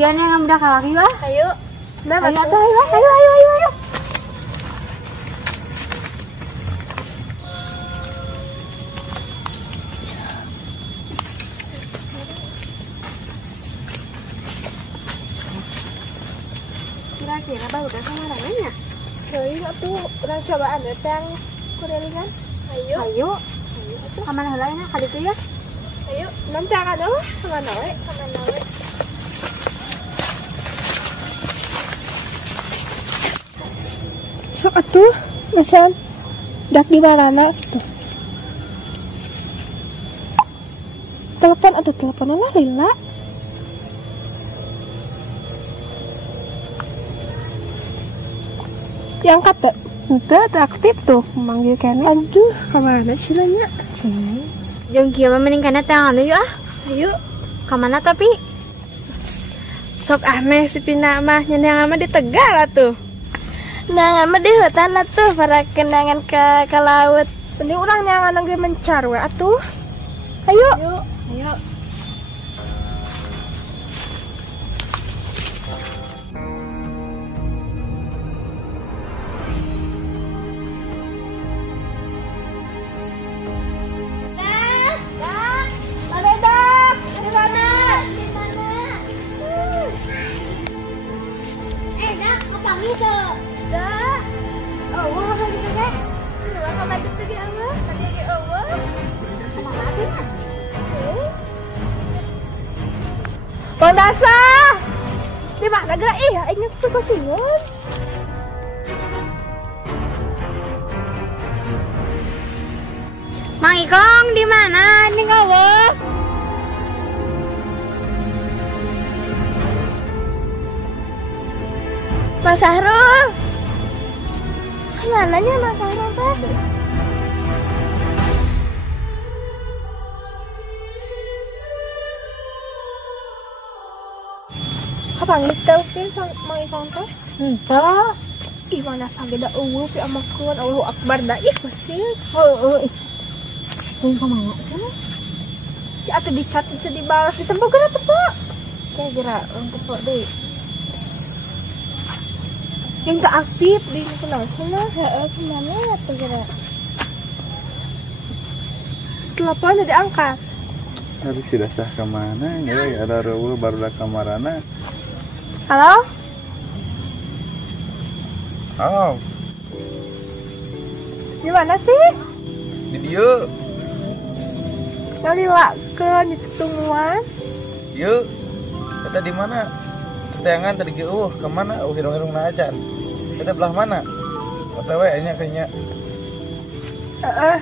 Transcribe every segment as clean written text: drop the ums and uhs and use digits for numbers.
Iya nih yang udah kalah ya. Ayo. Nah, Ayo. Kira-kira baru udah sama namanya? Jadi tuh orang cobaan datang kurelingan. Ayo. Kemana lainnya? Kali itu ya? Ayo. Nanti akan dulu. Kemana we? Sok atuh, ngasan. Dak di mana tuh? Telepon lah Lila. Diangkat tak? Enggak, aktif tuh memanggil kene. Aduh, kemana sih nanya? Jeung kieu mah mending kana tangan yuk ah. Ayo. Kemana tapi? Sok aneh si Pina mah, nyenyangan mah di Tegal lah tuh. Nyangan mah di hutan lah tuh, para kenangan ke laut. Ini orang nyangan lagi mencar we atuh. Ayo. Bang Dasa, di mana gerak? Ingat tuh kesingan. Mang Ikong di mana? Ini ngawur. Mas Sahrul, mananya Mas Sahrul teh? Panggil telepon Mang Ikong teh? Entah. Ih mana sampai dah pi amakeun Allahu Akbar da ih pasti. Ini kemana tuh? Ya atuh di chat bisa dibalas di tempat geura tepuk. Kira untuk deh. Yang tak aktif di sana. Heeh, kemana ya tuh geura? Telepon udah diangkat. Habis sudah sah kemana? Ya ada rewel baru dah kamarana. Halo? Oh, Di mana sih? di dieu. Yang dilakeun di temuan. Dieu. Eta di mana? Tetangan tadi ke kemana? Hirung-hirung na acan. Eta belah mana? OTW nya kayaknya. Heeh.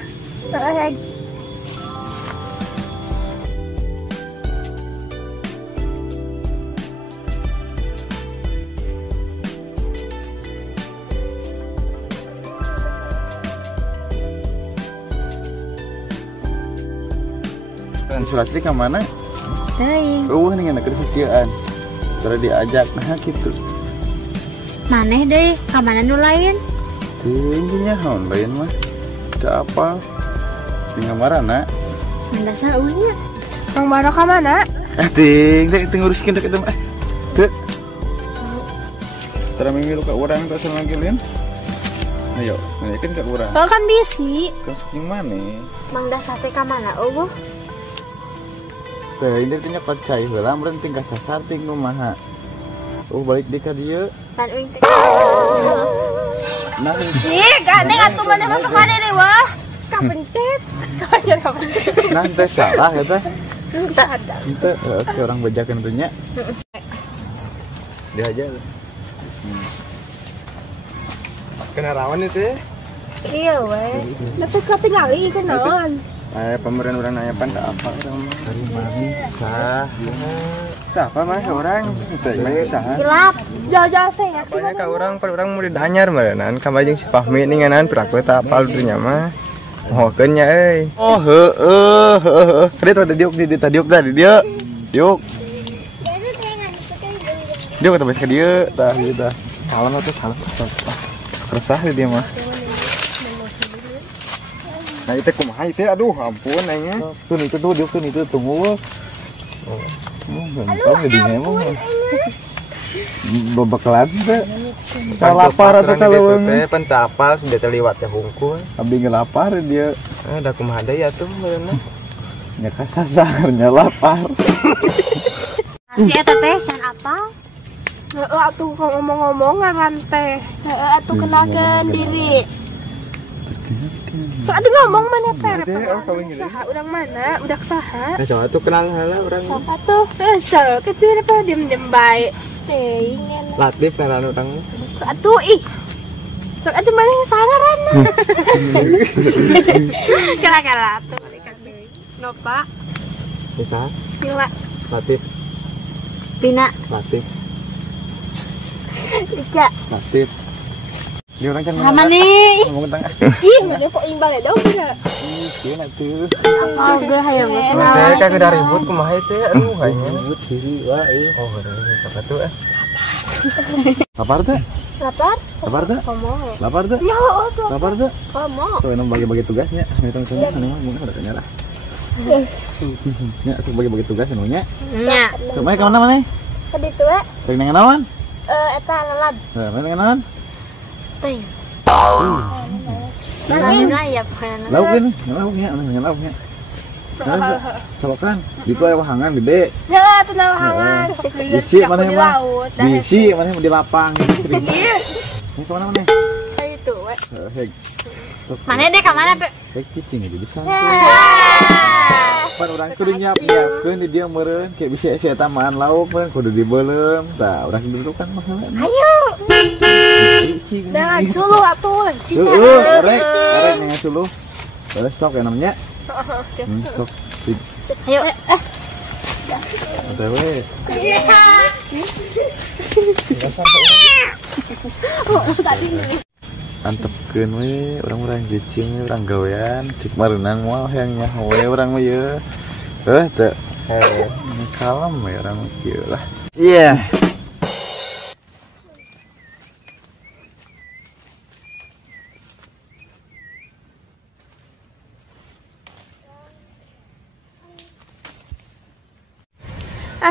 Dan Sulastri ke mana? Teuing. Nih ngana kesesiaan. Terus diajak nah gitu. Maneh deh, ka mana nu lain? Tingginya haun lain mah. Teu apa? Di ngamarana. Mendasar ulnya. Bang Baro ka mana? Ting nguruskeun dek eta mah. Teu. Tara mimilu ka urang teh samanggileun. Ayo, nanyakeun ka urang. Oh kan bisi. Kasuk jeung maneh. Mang Dasa teh ka mana eueuh? Teh ini teh nyokot cai heula meureun tinggal sasar ting kumaha. Balik di ka dieu. Kan euing teh. Nah, Ih, gandeng atuh mana masuk mana deh wah. Kapencet. nanti salah ya teh. Enggak ada. Ente ke orang bejakeun teh nya. Dia aja. Kena rawan itu ya? Iya weh. Tapi ketinggali kan naon? Pemeran orang nanya pan tak apa orang dari mana bisa? Tak apa mah orang tak main usaha. Gelap. Jauh-jauh saya. Pokoknya ka orang per orang mau didanyar meureunnan ka bajing si Fahmi ninganan piraku tak apal dinya mah. Mohokeun nya euy. Oh heueuh. Dia tuh ada diuk di tadiuk tadi dia. Diuk. Dia kata bes ka dieu tah ieu tah. Kalem atuh kalem. Resah dia mah. Nah itu kumaha itu aduh ampun nanya. Tuh itu tuh diuk tuh itu tunggu. Kau jadi emang babak teh. Kalau lapar atau kalau teh pan apal sudah terliwat ya hungkul. Abi ngelapar dia. Ada kumaha deui atuh meureun. Nya kasasarnya lapar. Si eta teh can apal. Heeh atuh ngomong-ngomong ngaran teh. Heeh atuh kenalkeun diri. So atuh ngomong mana teh? Saha urang mana? Udak saha? Nah, coba tuh kenal heula urang. Siapa tuh? Sok kecil apa diem-diem bae. Ingin. Latif ngaran urang. Atuh ih. Sok atuh mana yang sangaran? Kala-kala atuh balikan deui. Nopa. Bisa? Gila. Latif. Pina. Latif. Ica. Latif. Dia orang kan Sama nih. ngomong tentang Ih, mana kok imbal ya dong bener. Iya atuh. Apal ge hayang Teh kagak ada ribut kumaha teh aduh kayaknya. Ribut diri wae. Oh, heureuh saka tuh Lapar teh? Lapar? Lapar teh? Ngomong. Lapar teh? Ya, tuh. Lapar teh? Ngomong. Tuh emang bagi-bagi tugasnya. Hitung semua anu mah mungkin udah nyerah. Ya, sok bagi-bagi tugas anu nya. Nya. Kemana kemana mana? Ke ditu we. Teuing nang naon? Eta lalab. Heh, mana naon? Teh. Nah, ya pokoknya. Lauknya lauknya, lauknya. Sokan, di aya wahangan gede. ya tuh nawangan. Bisi mana mah? Bisi mana di lapang. Iya. Ini kemana mana? Kayak itu we. Heg. Mana deh ka mana, Pe? Heg cicing di bisa. Pan urang kudu nyiapkeun di dieu meureun kayak bisa sia eta maan lauk meureun kudu dibeuleum. Tah urang duduk kan masalah. Ayo. Dah suluh atuh. Arek yang suluh. Terus sok ya namanya. Sok. Ayo. Ada we. Antepkeun we urang-urang gecing urang gawean cik mareunang moal hayang nyaho we urang mah yeuh. Teu. Kalem we urang kieu lah. Iya.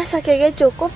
Sakege cukup.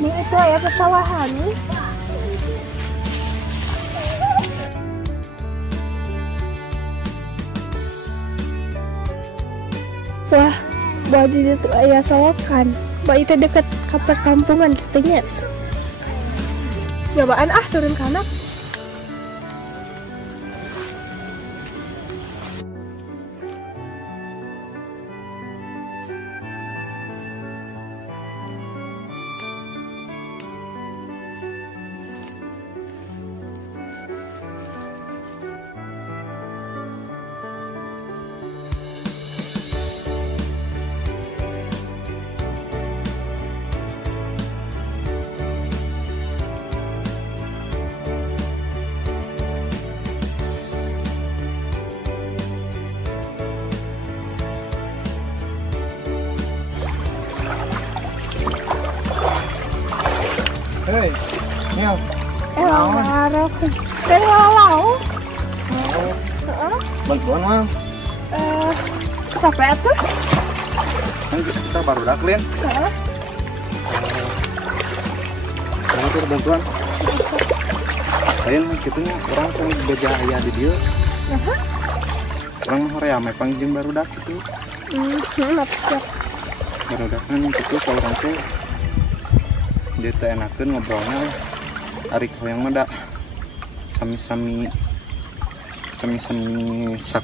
Itu ya pesawahan. Wah, baju itu ayah sawakan. Mbak itu deket ke perkampungan katanya. Nyobaan turun kanak. Hei, Mil. Larok. Dari lalau. Bantuan Mal. Sampai tuh? Kan kita baru daklin. Karena tuh bantuan. Lain gitu nya orang tuh berjaya di dia. Orang horeame pangjeng baru dak gitu. Baru dak kan gitu kalau orang tuh dia teh enakeun ngobrolnya. Ari hoyong mah da sami-sami sak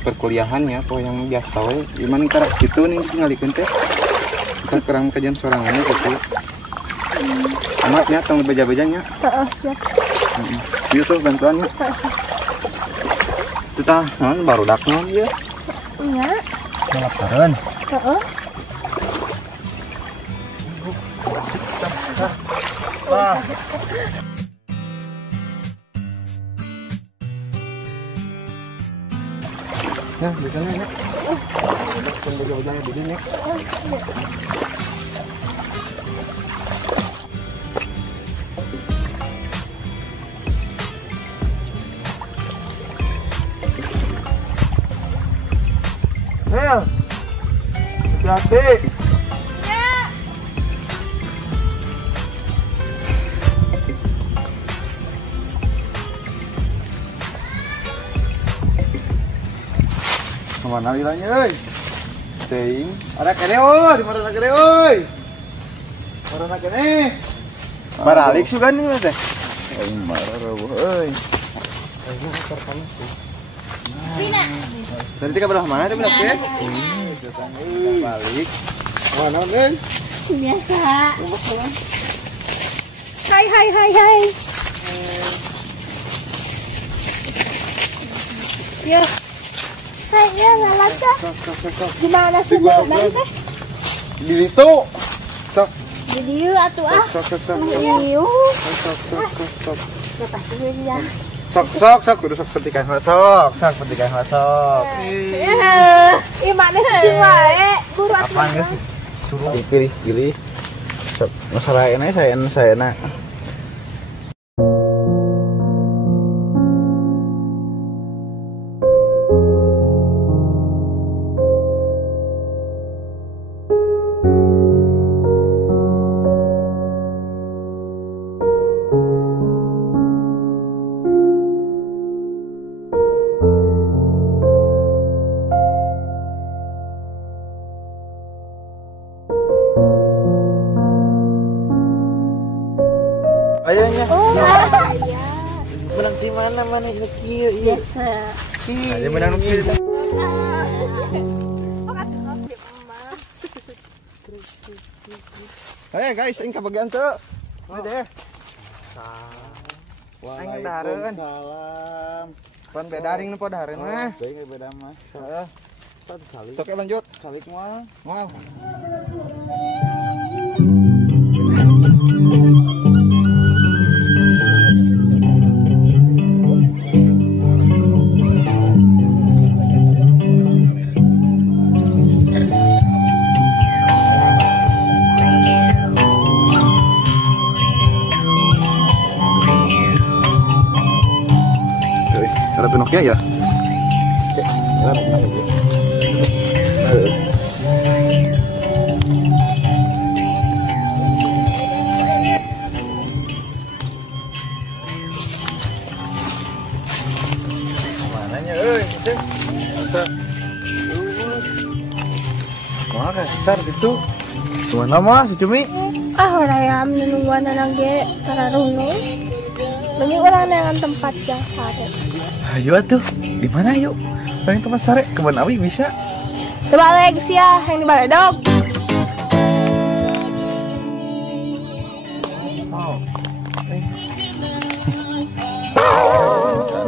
perkuliahan ya, kok yang biasa we. Gimana cara gitu nih ngalikeun teh. Kita kerang kajian sorangannya gitu. Amat ya tong beja-bejanya. Heeh, siap. Ieu tuh bantuannya. Itu tah baru dak naon ieu. Iya. Ngelaparan. Heeh. Wah. Ya, biasanya ya. Kan beja-bejanya di sini. Hel. Hati-hati. Kemana lilanya euy? Teuing, ada kene euy, di mana kene euy? Mana kene? Baralik sugan nih teh. Aing marah euy. Aing motor kamu tuh. Dina. Tadi ka belah mana teh belah teh? Ini balik. Mana nih? Biasa. Hai. Ya. Saya lalata. Gimana sih dari teh? Di situ. Sok. Di dieu atuh ah. Sok. Dieu. Sok. Lepas dulu ya. Sok, kudu sok petikan sok petikan sok. Ieu mah deui wae. Buru atuh. Apaan geus? Suruh pilih. Sok masalah ini saya nak. Ayahnya. Oh, iya. Menang di mana ya kieu ieu. Biasa. Aja menang kieu. Hey guys, aing kabagian teu. Deh. Aing dahareun. Salam. Pan beda ring nu dahareun mah. Teuing beda mah. Heeh. Salik. Sok lanjut. Salik moal. Moal. Ada Pinocchio ya? Cek, ada Pinocchio. Mananya euy, cek. Masa Wah, kasar gitu. Mana mah si Cumi? Horayam nungguan nang ge tararungu. Banyak orang yang tempat yang sare. Ayo atuh. Di mana yuk? Paling tempat sare kebun awi bisa. Dibalik sih ya, yang dibalik dong.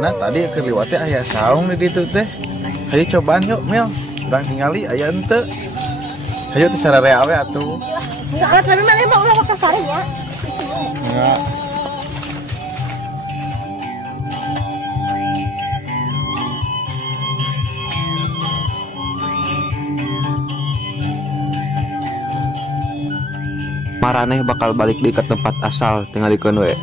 Nah tadi keliwatnya ayah saung di situ teh. Ayo cobaan yuk Mil. Udah tinggali ayah ente. Ayo tuh sarare awe atuh. Enggak, tapi mana mau ulang ke sare ya? Enggak. maraneh bakal balik di ke tempat asal tinggalikeun we.